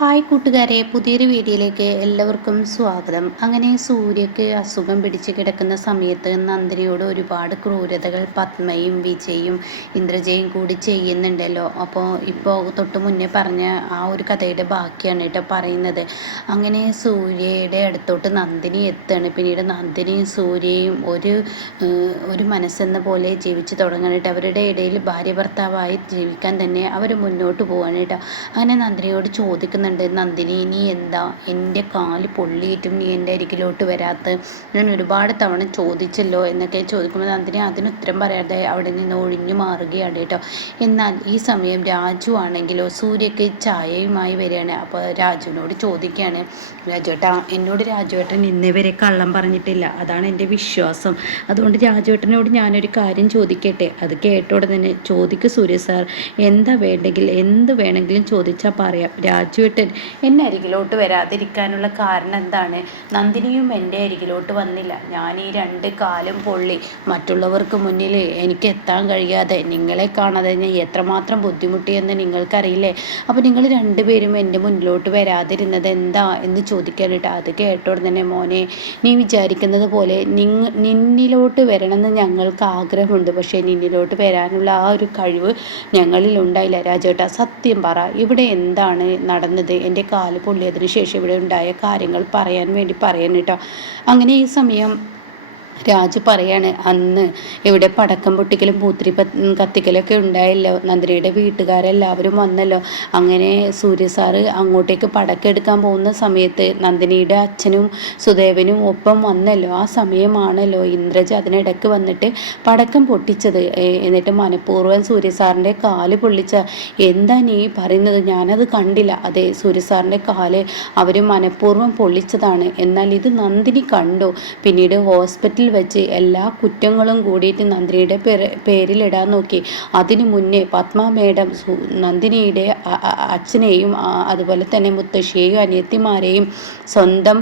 Hi കൂട്ടുകാരെ, പുതിയൊരു വീഡിയോയിലേക്ക് എല്ലാവർക്കും സ്വാഗതം. അങ്ങനെ സൂര്യക്ക് അസുഖം പിടിച്ച് കിടക്കുന്ന സമയത്ത് നന്ദിനിയോട് ഒരുപാട് ക്രൂരതകൾ പത്മയും വിജയും ഇന്ദ്രജയും കൂടി ചെയ്യുന്നുണ്ടല്ലോ. ഇപ്പോൾ തൊട്ട് മുന്നേ പറഞ്ഞ ആ ഒരു കഥയുടെ ബാക്കിയാണ് കേട്ടോ പറയുന്നത്. അങ്ങനെ സൂര്യയുടെ അടുത്തോട്ട് നന്ദിനി എത്തുകയാണ്. പിന്നീട് നന്ദിനിയും സൂര്യയും ഒരു മനസ്സെന്ന പോലെ ജീവിച്ച് തുടങ്ങാനായിട്ട് അവരുടെ ഇടയിൽ ഭാര്യ ഭർത്താവായി ജീവിക്കാൻ തന്നെ അവർ മുന്നോട്ട് പോവാണ് കേട്ടോ. അങ്ങനെ നന്ദിനിയോട് ചോദിക്കുന്നുണ്ട്, നന്ദിനി നീ എന്താ എൻ്റെ കാല് പൊള്ളിയിട്ടും നീ എൻ്റെ അരികിലോട്ട് വരാത്ത, ഞാൻ ഒരുപാട് തവണ ചോദിച്ചല്ലോ എന്നൊക്കെ ചോദിക്കുമ്പോൾ നന്ദിനി അതിന് ഉത്തരം പറയാതെ അവിടെ നിന്ന് ഒഴിഞ്ഞു മാറുകയാണ് കേട്ടോ. എന്നാൽ ഈ സമയം രാജു ആണെങ്കിലോ സൂര്യക്ക് ചായയുമായി വരികയാണ്. അപ്പോൾ രാജുവിനോട് ചോദിക്കുകയാണ്, രാജുവേട്ടാ എന്നോട് രാജുവേട്ടൻ ഇന്നേ വരെ കള്ളം പറഞ്ഞിട്ടില്ല, അതാണ് എൻ്റെ വിശ്വാസം. അതുകൊണ്ട് രാജുവേട്ടനോട് ഞാനൊരു കാര്യം ചോദിക്കട്ടെ? അത് കേട്ടോടെ തന്നെ ചോദിക്ക് സൂര്യ സാർ, എന്താ വേണ്ടെങ്കിൽ എന്ത് വേണമെങ്കിലും ചോദിച്ചാൽ പറയാം. രാജുവേട്ടൻ എന്നെ അരികിലോട്ട് വരാതിരിക്കാനുള്ള കാരണം എന്താണ്? നന്ദിനിയും എൻ്റെ അരികിലോട്ട് വന്നില്ല. ഞാൻ ഈ രണ്ട് കാലും പൊള്ളി മറ്റുള്ളവർക്ക് മുന്നിൽ എനിക്ക് എത്താൻ കഴിയാതെ നിങ്ങളെ കാണാതെ ഞാൻ എത്രമാത്രം ബുദ്ധിമുട്ടിയെന്ന് നിങ്ങൾക്കറിയില്ലേ? അപ്പോൾ നിങ്ങൾ രണ്ടുപേരും എൻ്റെ മുന്നിലോട്ട് വരാതിരുന്നത് എന്താ എന്ന് ചോദിക്കാനിട്ട്. അത് കേട്ടോടെ തന്നെ, മോനെ നീ വിചാരിക്കുന്നത് പോലെ നിന്നിലോട്ട് വരണമെന്ന് ഞങ്ങൾക്ക് ആഗ്രഹമുണ്ട്, പക്ഷേ നിന്നിലോട്ട് വരാനുള്ള ആ ഒരു കഴിവ് ഞങ്ങളിൽ ഉണ്ടായില്ല. രാജേട്ടാ സത്യം പറ, ഇവിടെ എന്താണ് നടന്നത്? എൻ്റെ കാല് പൊള്ളിയതിന് ശേഷം ഇവിടെ ഉണ്ടായ കാര്യങ്ങൾ പറയാൻ വേണ്ടി പറയാൻ കേട്ടോ. അങ്ങനെ ഈ സമയം രാജു പറയാണ്, അന്ന് ഇവിടെ പടക്കം പൊട്ടിക്കലും പൂത്തിരി കത്തിക്കലൊക്കെ ഉണ്ടായല്ലോ, നന്ദിനിയുടെ വീട്ടുകാരെല്ലാവരും വന്നല്ലോ. അങ്ങനെ സൂര്യ സാറ് അങ്ങോട്ടേക്ക് പടക്കം എടുക്കാൻ പോകുന്ന സമയത്ത് നന്ദിനിയുടെ അച്ഛനും സുദേവനും ഒപ്പം വന്നല്ലോ. ആ സമയമാണല്ലോ ഇന്ദ്രജ അതിനിടയ്ക്ക് വന്നിട്ട് പടക്കം പൊട്ടിച്ചത്. എന്നിട്ട് മനഃപൂർവ്വം സൂര്യ സാറിൻ്റെ കാല് പൊള്ളിച്ച. എന്താ നീ പറയുന്നത്? ഞാനത് കണ്ടില്ല. അതെ, സൂര്യ സാറിൻ്റെ കാല് അവർ മനഃപൂർവ്വം പൊള്ളിച്ചതാണ്. എന്നാൽ ഇത് നന്ദിനി കണ്ടു. പിന്നീട് ഹോസ്പിറ്റലിൽ വെച്ച് എല്ലാ കുറ്റങ്ങളും കൂടിയിട്ട് നന്ദിനിയുടെ പേരിലിടാൻ നോക്കി. അതിനു മുന്നേ പത്മ മേഡം നന്ദിനിയുടെ അച്ഛനെയും അതുപോലെ തന്നെ മുത്തശ്ശിയെയും അനിയത്തിമാരെയും സ്വന്തം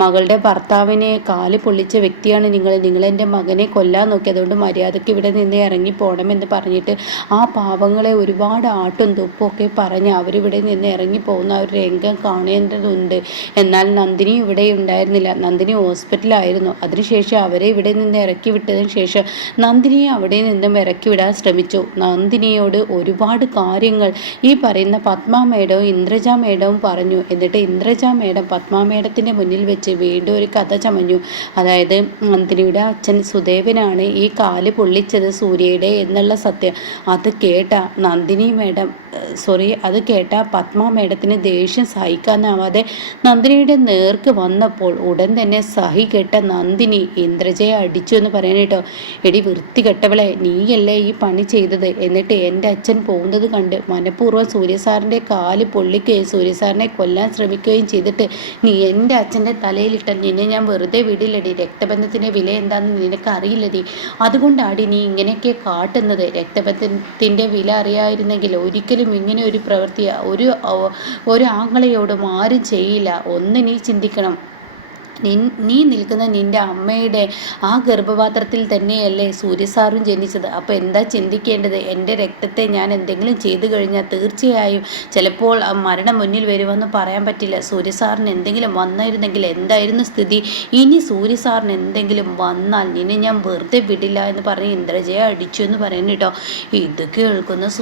മകളുടെ ഭർത്താവിനെ കാല് പൊള്ളിച്ച വ്യക്തിയാണ് നിങ്ങൾ എൻ്റെ മകനെ കൊല്ലാൻ നോക്കി. അതുകൊണ്ട് മര്യാദയ്ക്ക് ഇവിടെ നിന്ന് ഇറങ്ങി പോകണമെന്ന് പറഞ്ഞിട്ട് ആ പാവങ്ങളെ ഒരുപാട് ആട്ടും തുപ്പൊക്കെ പറഞ്ഞ് അവരിവിടെ നിന്ന് ഇറങ്ങി പോകുന്ന ഒരു രംഗം കാണേണ്ടതുണ്ട്. എന്നാൽ നന്ദിനി ഇവിടെ ഉണ്ടായിരുന്നില്ല. നന്ദിനി ഹോസ്പിറ്റലായിരുന്നു. അതിനുശേഷം അവരെ ഇവിടെ നിന്ന് ഇറക്കി വിട്ടതിന് ശേഷം നന്ദിനിയെ അവിടെ നിന്നും ഇറക്കി വിടാൻ ശ്രമിച്ചു. നന്ദിനിയോട് ഒരുപാട് കാര്യങ്ങൾ ഈ പറയുന്ന പത്മ മേഡവും ഇന്ദ്രജ മേഡവും പറഞ്ഞു. എന്നിട്ട് ഇന്ദ്രജ മേഡം പത്മ മേഡത്തിൻ്റെ മുന്നിൽ വെച്ച് വീണ്ടും ഒരു കഥ ചമഞ്ഞു. അതായത് നന്ദിനിയുടെ അച്ഛൻ സുദേവനാണ് ഈ കാല് പൊള്ളിച്ചത് സൂര്യയുടെ എന്നുള്ള സത്യം. അത് കേട്ട നന്ദിനി മേഡം അത് കേട്ട പത്മ മേഡത്തിന് ദേഷ്യം സഹിക്കാനാവാതെ നന്ദിനിയുടെ നേർക്ക് വന്നപ്പോൾ ഉടൻ തന്നെ സഹി കെട്ട നന്ദിനി ഇന്ദ്രജയെ അടിച്ചു എന്ന് പറയാൻ കേട്ടോ. എടി വൃത്തി കെട്ടവളെ, നീയല്ലേ ഈ പണി ചെയ്തത്? എന്നിട്ട് എൻ്റെ അച്ഛൻ പോകുന്നത് കണ്ട് മനഃപൂർവ്വം സൂര്യസാറിൻ്റെ കാല് പൊള്ളിക്കുകയും സൂര്യസാറിനെ കൊല്ലാൻ ശ്രമിക്കുകയും ചെയ്തിട്ട് നീ എൻ്റെ അച്ഛൻ്റെ തലയിലിട്ട നിന്നെ ഞാൻ വെറുതെ വിടില്ലടി. രക്തബന്ധത്തിൻ്റെ വില എന്താണെന്ന് നിനക്ക് അറിയില്ലടി. അതുകൊണ്ടാടി നീ ഇങ്ങനെയൊക്കെ കാട്ടുന്നത്. രക്തബന്ധത്തിൻ്റെ വില അറിയായിരുന്നെങ്കിൽ ഒരിക്കലും ഇങ്ങനെ ഒരു പ്രവൃത്തി ഒരു ആങ്ങളയോടും ആരും ചെയ്യില്ല. ഒന്ന് നീ ചിന്തിക്കണം. നീ നിൽക്കുന്ന നിൻ്റെ അമ്മയുടെ ആ ഗർഭപാത്രത്തിൽ തന്നെയല്ലേ സൂര്യസാറും ജനിച്ചത്? അപ്പോൾ എന്താ ചിന്തിക്കേണ്ടത്? എൻ്റെ രക്തത്തെ ഞാൻ എന്തെങ്കിലും ചെയ്തു കഴിഞ്ഞാൽ തീർച്ചയായും ചിലപ്പോൾ മരണം മുന്നിൽ വരുമെന്ന് പറയാൻ പറ്റില്ല. സൂര്യസാറിന് എന്തെങ്കിലും വന്നായിരുന്നെങ്കിൽ എന്തായിരുന്നു സ്ഥിതി? ഇനി സൂര്യസാറിന് എന്തെങ്കിലും വന്നാൽ നിന്നെ ഞാൻ വെറുതെ വിടില്ല എന്ന് പറഞ്ഞ് ഇന്ദ്രജയെ അടിച്ചു എന്ന് പറയുന്നു കേട്ടോ. ഇത് കേൾക്കുന്ന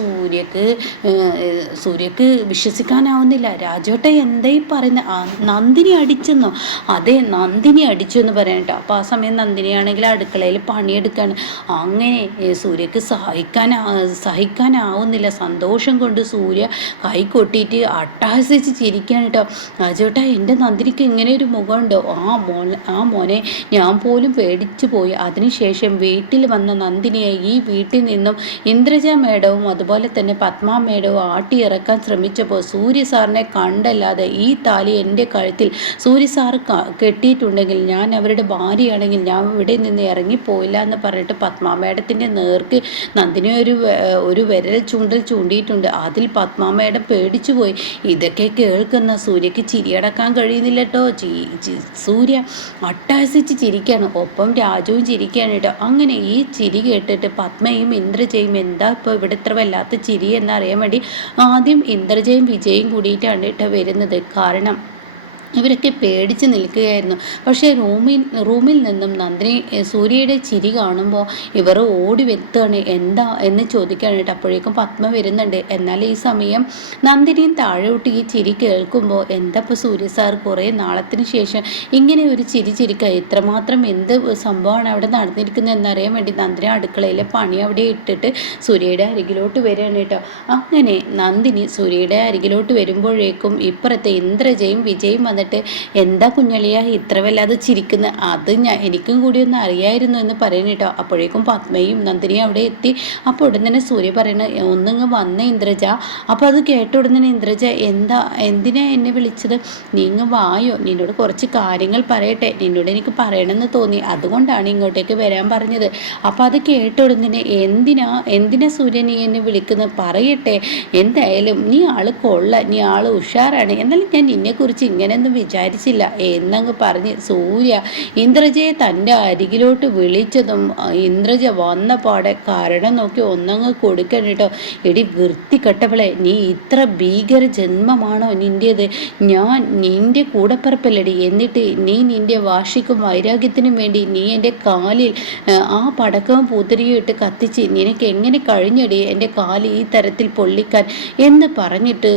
സൂര്യക്ക് വിശ്വസിക്കാനാവുന്നില്ല. രാജേട്ട എന്തായി പറയുന്നത്? നന്ദിനി അടിച്ചെന്നോ? അതെ, നന്ദിനി അടിച്ചു എന്ന് പറയാൻ കേട്ടോ. അപ്പോൾ ആ സമയം നന്ദിനിയാണെങ്കിൽ അടുക്കളയിൽ പണിയെടുക്കുകയാണ്. അങ്ങനെ സൂര്യക്ക് സഹിക്കാനാവുന്നില്ല. സന്തോഷം കൊണ്ട് സൂര്യ കൈ കൊട്ടിയിട്ട് അട്ടഹസിച്ച് ചിരിക്കുകയാണ് കേട്ടോ. രാജേട്ടാ എൻ്റെ നന്ദിനിക്ക് ഇങ്ങനെ ഒരു മുഖമുണ്ടോ? ആ മോനെ ഞാൻ പോലും പേടിച്ചു പോയി. അതിനുശേഷം വീട്ടിൽ വന്ന നന്ദിനിയെ ഈ വീട്ടിൽ നിന്നും ഇന്ദ്രജ മേഡവും അതുപോലെ തന്നെ പത്മ മേഡവും ആട്ടിയിറക്കാൻ ശ്രമിച്ചപ്പോൾ സൂര്യ സാറിനെ കണ്ടല്ലാതെ ഈ താലി എൻ്റെ കഴുത്തിൽ സൂര്യ സാറ് കെട്ടിയിട്ടുണ്ടെങ്കിൽ, ഞാൻ അവരുടെ ഭാര്യയാണെങ്കിൽ ഞാൻ ഇവിടെ നിന്ന് ഇറങ്ങിപ്പോയില്ല എന്ന് പറഞ്ഞിട്ട് പത്മ മേഡത്തിൻ്റെ നേർക്ക് നന്ദിനി ഒരു വിരൽ ചൂണ്ടിയിട്ടുണ്ട്. അതിൽ പത്മ മേഡം പേടിച്ചു പോയി. ഇതൊക്കെ കേൾക്കുന്ന സൂര്യക്ക് ചിരിയടക്കാൻ കഴിയുന്നില്ല കേട്ടോ. സൂര്യ അട്ടഹസിച്ച് ചിരിക്കുകയാണ്, ഒപ്പം രാജുവും ചിരിക്കുകയാണ് കേട്ടോ. അങ്ങനെ ഈ ചിരി കേട്ടിട്ട് പത്മയും ഇന്ദ്രജയും എന്താ ഇപ്പോൾ ഇവിടെ ഇത്ര വല്ലാത്ത ചിരി എന്നറിയാൻ വേണ്ടി ആദ്യം ഇന്ദ്രജയും വിജയും കൂടിയിട്ടാണ് കേട്ടോ വരുന്നത്. കാരണം ഇവരൊക്കെ പേടിച്ച് നിൽക്കുകയായിരുന്നു. പക്ഷേ റൂമിൽ നിന്നും നന്ദിനി സൂര്യയുടെ ചിരി കാണുമ്പോൾ ഇവർ ഓടി വെത്തുകയാണ്. എന്താ എന്ന് ചോദിക്കാനായിട്ട്. അപ്പോഴേക്കും പത്മ വരുന്നുണ്ട്. എന്നാൽ ഈ സമയം നന്ദിനിയും താഴോട്ട് ഈ ചിരി കേൾക്കുമ്പോൾ എന്താ ഇപ്പോൾ സൂര്യ സാർ കുറേ നാളത്തിന് ശേഷം ഇങ്ങനെ ഒരു ചിരിക്കുക, ഇത്രമാത്രം എന്ത് സംഭവമാണ് അവിടെ നടന്നിരിക്കുന്നത് എന്നറിയാൻ വേണ്ടി നന്ദിനി അടുക്കളയിലെ പണി അവിടെ ഇട്ടിട്ട് സൂര്യയുടെ അരികിലോട്ട് വരികയാണ് കേട്ടോ. അങ്ങനെ നന്ദിനി സൂര്യയുടെ അരികിലോട്ട് വരുമ്പോഴേക്കും ഇപ്പുറത്തെ ഇന്ദ്രജയും വിജയും വന്നിട്ട് എന്താ കുഞ്ഞളിയ ഇത്ര വല്ലാതെ ചിരിക്കുന്നത്, അത് എനിക്കും കൂടി ഒന്ന് അറിയായിരുന്നു എന്ന് പറയുന്നു കേട്ടോ. അപ്പോഴേക്കും പത്മയും നന്ദിനിയും അവിടെ എത്തി. അപ്പോൾ ഉടൻ തന്നെ സൂര്യ പറയണ ഒന്നിങ്ങ് വന്ന ഇന്ദ്രജ. അപ്പോൾ അത് കേട്ട ഉടൻ തന്നെ ഇന്ദ്രജ എന്തിനാ എന്നെ വിളിച്ചത്, നീങ്ങ് വായോ, നിന്നോട് കുറച്ച് കാര്യങ്ങൾ പറയട്ടെ, നിന്നോട് എനിക്ക് പറയണമെന്ന് തോന്നി, അതുകൊണ്ടാണ് ഇങ്ങോട്ടേക്ക് വരാൻ പറഞ്ഞത്. അപ്പോൾ അത് കേട്ട ഉടൻ തന്നെ എന്തിനാ സൂര്യ നീ എന്നെ വിളിക്കുന്നത്, പറയട്ടെ, എന്തായാലും നീ ആള് കൊള്ള, നീ ആള് ഉഷാറാണ്, എന്നാലും ഞാൻ നിന്നെക്കുറിച്ച് ഇങ്ങനെയൊന്നും വിചാരിച്ചില്ല എന്നങ്ങ് പറഞ്ഞ് സൂര്യ ഇന്ദ്രജയെ തൻ്റെ അരികിലോട്ട് വിളിച്ചതും ഇന്ദ്രജ വന്ന പാടെ കാരണം നോക്കി ഒന്നങ്ങ് കൊടുക്കണം കേട്ടോ. എടി വൃത്തികെട്ടവളെ, നീ ഇത്ര ഭീകര ജന്മമാണോ നിൻ്റേത്, ഞാൻ നിൻ്റെ കൂടപ്പിറപ്പല്ലടി, എന്നിട്ട് നീ നിൻ്റെ വാശിക്കും വൈരാഗ്യത്തിനും വേണ്ടി നീ എൻ്റെ കാലിൽ ആ പടക്കവും പൂത്തിരിയും ഇട്ട് കത്തിച്ച് നിനക്ക് എങ്ങനെ കഴിഞ്ഞടി എൻ്റെ കാല് ഈ തരത്തിൽ പൊള്ളിക്കാൻ എന്ന് പറഞ്ഞിട്ട്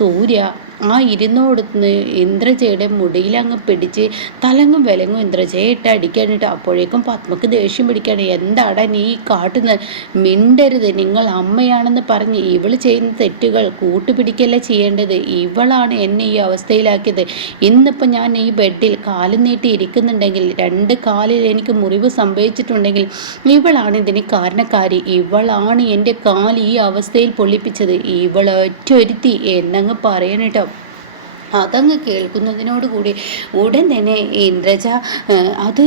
സൂര്യ ആ ഇരുന്നോടുന്ന് ഇന്ദ്രജയുടെ മുടിയിലങ്ങ് പിടിച്ച് തലങ്ങും വിലങ്ങും ഇന്ദ്രജയെ ഇട്ട് അടിക്കാനിട്ട്. അപ്പോഴേക്കും പത്മക്ക് ദേഷ്യം പിടിക്കുകയാണ്. എന്താടാ നീ കാട്ടുന്നത്, മിണ്ടരുത്, നിങ്ങൾ അമ്മയാണെന്ന് പറഞ്ഞ് ഇവൾ ചെയ്യുന്ന തെറ്റുകൾ കൂട്ടുപിടിക്കല്ല ചെയ്യേണ്ടത്, ഇവളാണ് എന്നെ ഈ അവസ്ഥയിലാക്കിയത്. ഇന്നിപ്പോൾ ഞാൻ ഈ ബെഡിൽ കാലും നീട്ടി ഇരിക്കുന്നുണ്ടെങ്കിൽ, 2 കാലിൽ എനിക്ക് മുറിവ് സംഭവിച്ചിട്ടുണ്ടെങ്കിൽ ഇവളാണ് ഇതിന് കാരണക്കാരി, ഇവളാണ് എൻ്റെ കാല് ഈ അവസ്ഥയിൽ പൊള്ളിപ്പിച്ചത്, ഇവളൊറ്റൊരുത്തി എന്നങ്ങ് പറയാനിട്ടോ. അതങ്ങ് കേൾക്കുന്നതിനോടുകൂടി ഉടൻ തന്നെ ഇന്ദ്രജ അത്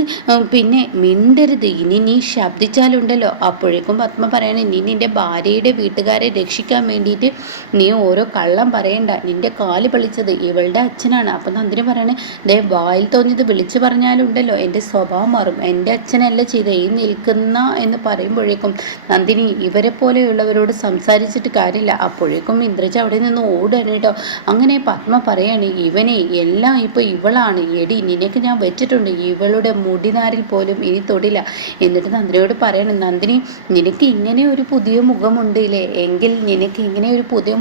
പിന്നെ മിണ്ടരുത്, ഇനി നീ ശബ്ദിച്ചാലുണ്ടല്ലോ. അപ്പോഴേക്കും പത്മ പറയണേ, നീ നിൻ്റെ ഭാര്യയുടെ വീട്ടുകാരെ രക്ഷിക്കാൻ വേണ്ടിയിട്ട് നീ ഓരോ കള്ളം പറയണ്ട, നിൻ്റെ കാല് പളിച്ചത് ഇവളുടെ അച്ഛനാണ്. അപ്പം നന്ദിനി പറയണേ, ദേ വായിൽ തോന്നിയത് വിളിച്ചു പറഞ്ഞാലുണ്ടല്ലോ എൻ്റെ സ്വഭാവം മാറും, എൻ്റെ അച്ഛനല്ല ചെയ്ത് ഈ നിൽക്കുന്ന എന്ന് പറയുമ്പോഴേക്കും നന്ദിനി ഇവരെ പോലെയുള്ളവരോട് സംസാരിച്ചിട്ട് കാര്യമില്ല. അപ്പോഴേക്കും ഇന്ദ്രജ അവിടെ നിന്ന് ഓടുകയാണ് കേട്ടോ. അങ്ങനെ പത്മ പറയാൻ ഇവനെ എല്ലാം ഇപ്പോൾ ഇവളാണ്, എടി നിനക്ക് ഞാൻ വെച്ചിട്ടുണ്ട്, ഇവളുടെ മുടിനാരിൽ പോലും ഇനി തൊടില്ല. എന്നിട്ട് നന്ദിനിയോട് പറയണം, നന്ദിനി നിനക്ക് ഇങ്ങനെ ഒരു പുതിയ മുഖമുണ്ടില്ലേ, എങ്കിൽ നിനക്ക് ഇങ്ങനെ ഒരു പുതിയ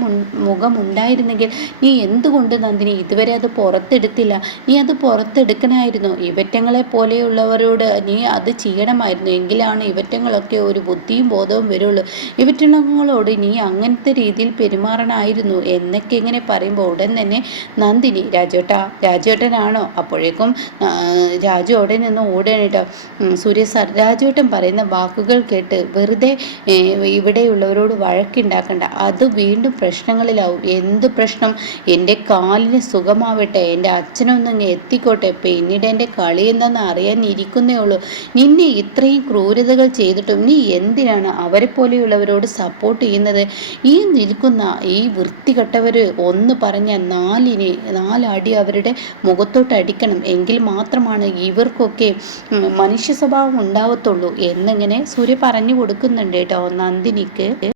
മുഖമുണ്ടായിരുന്നെങ്കിൽ നീ എന്തുകൊണ്ട് നന്ദിനി ഇതുവരെ അത് പുറത്തെടുത്തില്ല, നീ അത് പുറത്തെടുക്കണമായിരുന്നു, ഇവറ്റങ്ങളെ പോലെയുള്ളവരോട് നീ അത് ചെയ്യണമായിരുന്നു, എങ്കിലാണ് ഇവറ്റങ്ങളൊക്കെ ഒരു ബുദ്ധിയും ബോധവും വരുള്ളൂ, ഇവറ്റങ്ങളോട് നീ അങ്ങനത്തെ രീതിയിൽ പെരുമാറണമായിരുന്നു എന്നൊക്കെ ഇങ്ങനെ പറയുമ്പോൾ ഉടൻ തന്നെ നന്ദിനി രാജുവേട്ടനാണോ? അപ്പോഴേക്കും രാജു അവിടെ നിന്ന് ഓടുകയാണ് കേട്ടോ. സൂര്യ സാർ, രാജുവേട്ടൻ പറയുന്ന വാക്കുകൾ കേട്ട് വെറുതെ ഇവിടെയുള്ളവരോട് വഴക്കുണ്ടാക്കണ്ട, അത് വീണ്ടും പ്രശ്നങ്ങളിലാവും. എന്ത് പ്രശ്നം? എൻ്റെ കാലിന് സുഖമാവട്ടെ, എൻ്റെ അച്ഛനൊന്നങ്ങ് എത്തിക്കോട്ടെ, പിന്നീട് എൻ്റെ കളി എന്താണെന്ന് അറിയാൻ ഇരിക്കുന്നേ ഉള്ളൂ. നിന്നെ ഇത്രയും ക്രൂരതകൾ ചെയ്തിട്ടും നീ എന്തിനാണ് അവരെ പോലെയുള്ളവരോട് സപ്പോർട്ട് ചെയ്യുന്നത്? ഈ നിൽക്കുന്ന ഈ വൃത്തികെട്ടവർ ഒന്ന് പറഞ്ഞ 4 അടി അവരുടെ മുഖത്തോട്ട് അടിക്കണം, എങ്കിൽ മാത്രമാണ് ഇവർക്കൊക്കെ മനുഷ്യ സ്വഭാവം ഉണ്ടാവത്തുള്ളൂ എന്നിങ്ങനെ സൂര്യ പറഞ്ഞു കൊടുക്കുന്നുണ്ട് കേട്ടോ നന്ദിനിക്ക്.